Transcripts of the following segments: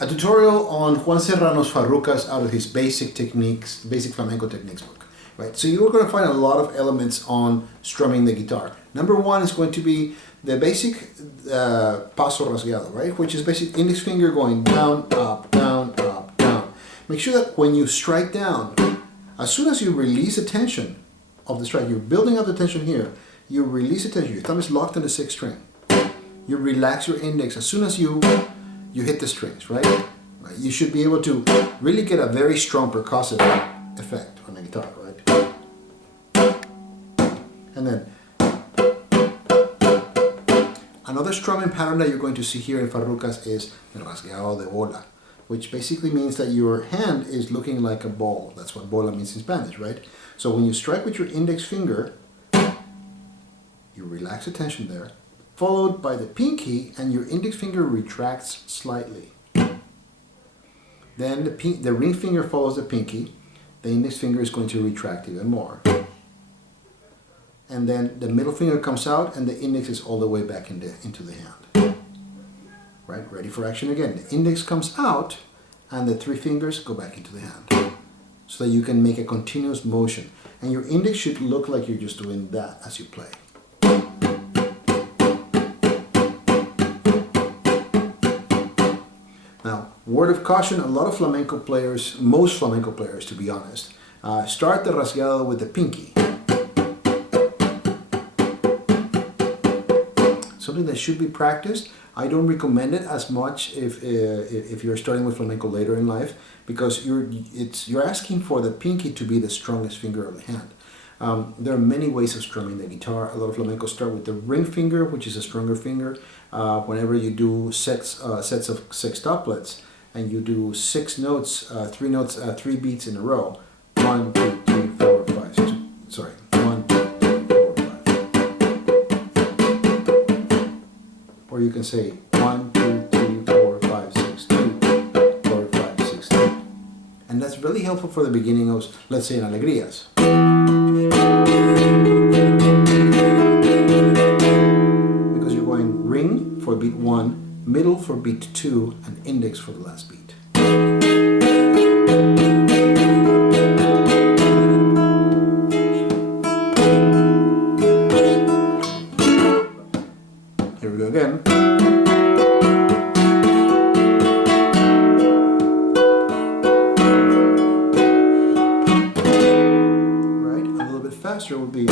a tutorial on Juan Serrano's Farrucas out of his basic techniques, basic flamenco techniques book. Right, so you're going to find a lot of elements on strumming the guitar. Number one is going to be the basic paso rasgueado, right, which is basic index finger going down, up, down, up, down. Make sure that when you strike down, as soon as you release the tension of the strike, you're building up the tension here, you release the tension, your thumb is locked in the sixth string. You relax your index as soon as you hit the strings, right? You should be able to really get a very strong percussive effect on the guitar, right? And then another strumming pattern that you're going to see here in Farrucas is el rasgueado de bola, which basically means that your hand is looking like a ball. That's what bola means in Spanish, right? So when you strike with your index finger, you relax the tension there, followed by the pinky, and your index finger retracts slightly. Then the ring finger follows the pinky, the index finger is going to retract even more. And then the middle finger comes out and the index is all the way back into the hand. Right, ready for action again. The index comes out and the three fingers go back into the hand. So that you can make a continuous motion. And your index should look like you're just doing that as you play. Now, word of caution, a lot of flamenco players, most flamenco players to be honest, start the rasgueado with the pinky. Something that should be practiced. I don't recommend it as much if you're starting with flamenco later in life, because you're asking for the pinky to be the strongest finger of the hand. There are many ways of strumming the guitar. A lot of flamencos start with the ring finger, which is a stronger finger. Whenever you do sets of sextuplets and you do three beats in a row, 1, 2, 3, 4, 5, 6, sorry, 1, 2, 3, 4, 5. Or you can say 1, 2, 3, 4, 5, 6, 2, 4, 5, 6, 2. And that's really helpful for the beginning of, let's say, in alegrías. Because you're going ring for beat 1, middle for beat 2, and index for the last beat. Here we go again. Right, a little bit faster would be.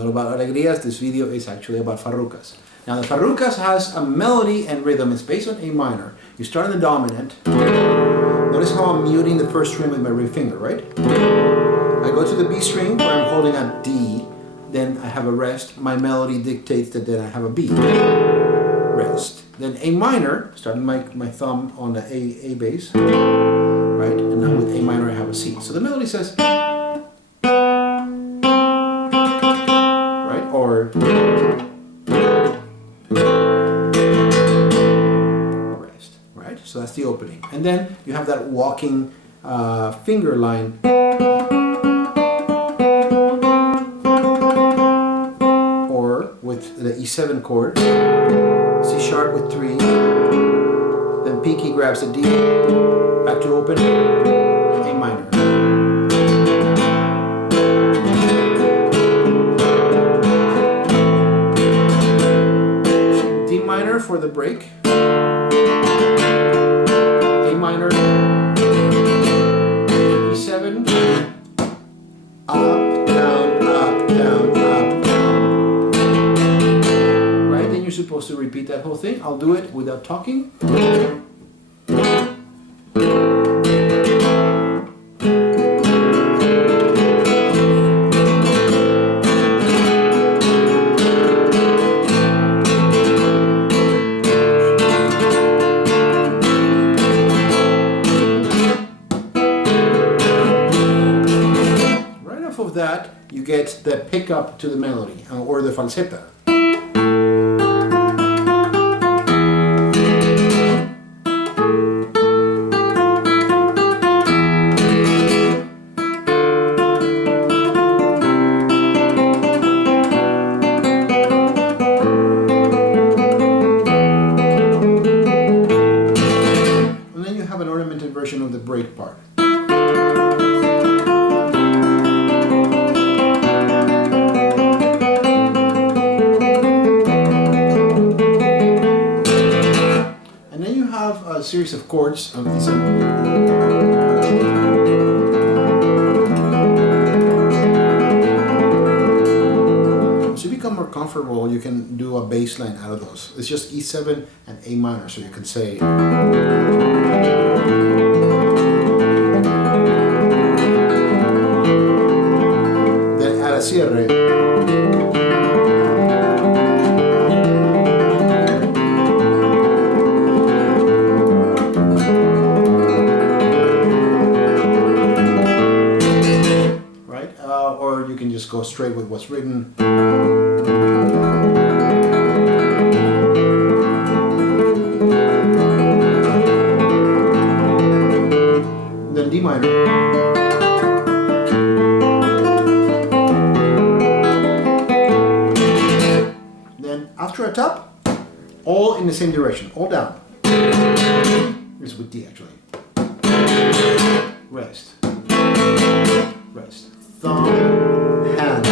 About alegrías, this video is actually about Farrucas. Now the Farrucas has a melody and rhythm. It's based on A minor. You start in the dominant. Notice how I'm muting the first string with my ring finger, right? I go to the B string where I'm holding a D, then I have a rest. My melody dictates that then I have a B. Rest. Then A minor, starting my thumb on the A bass, right? And now with A minor I have a C. So the melody says, or rest, right? So that's the opening. And then you have that walking finger line. Or with the E7 chord, C sharp with 3, then pinky grabs the D, back to open, A minor. For the break, A minor, E7, up, down, up, down, up, down. Right, then you're supposed to repeat that whole thing. I'll do it without talking. That you get get the pickup to the melody or the falsetta. And then you have an ornamented version of the break part. A series of chords on these. So you become more comfortable, you can do a bass line out of those. It's just E7 and A minor, so you can say then add a cierre. Or you can just go straight with what's written. Then D minor. Then after a tap, all in the same direction, all down. This is with D actually. Rest. Rest. Thumb, hand,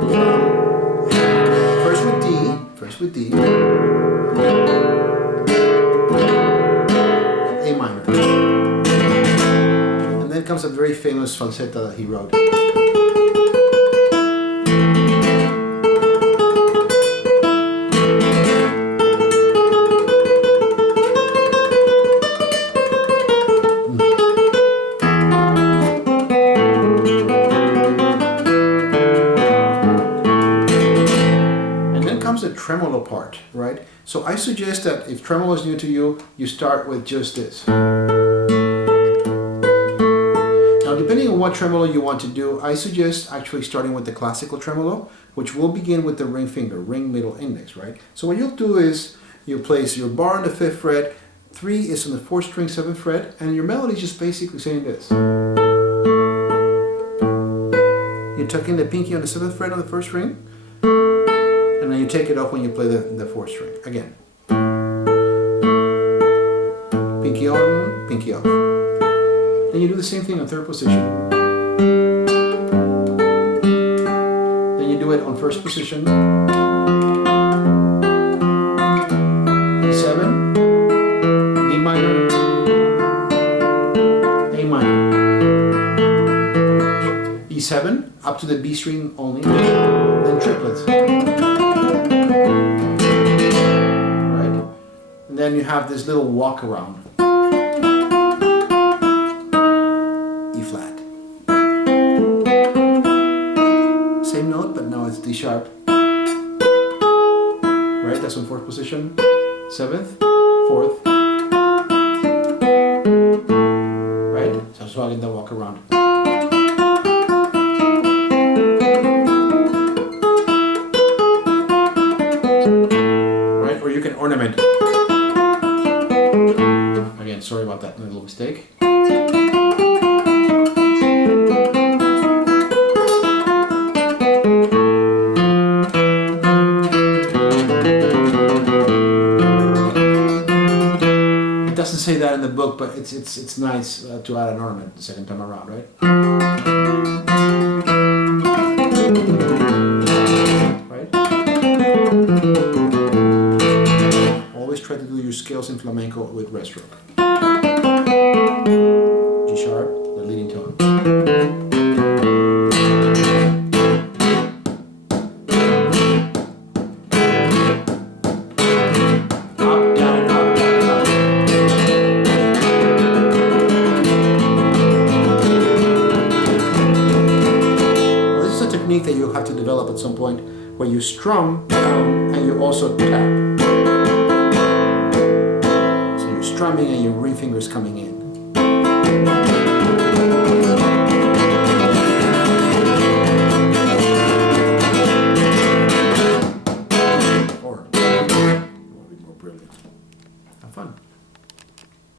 thumb, hand. First with D, A minor. And then comes a very famous falsetta that he wrote. The tremolo part, right? So I suggest that if tremolo is new to you, you start with just this. Now, depending on what tremolo you want to do, I suggest actually starting with the classical tremolo, which will begin with the ring finger, ring, middle, index, right? So what you'll do is you place your bar on the 5th fret, 3 is on the 4th string, 7th fret, and your melody is just basically saying this. You tuck in the pinky on the 7th fret on the 1st string, and then you take it off when you play the 4th string. Again. Pinky on, pinky off. Then you do the same thing on 3rd position. Then you do it on 1st position. E7, D minor, A minor. E7, up to the B string only. Then triplets. Then you have this little walk around. E flat. Same note, but now it's D sharp. Right, that's on 4th position. 7th, 4th. Right, so I get the walk around. Right, or you can ornament. Again, sorry about that little mistake. It doesn't say that in the book, but it's nice to add an ornament the second time around, right? Right? Always try to do your scales in flamenco with rest stroke. G sharp, the leading tone. Up, down, up, down, up. Well, this is a technique that you have to develop at some point where you strum down and you also tap. So you're strumming and your ring finger's coming in. brilliant. Have fun.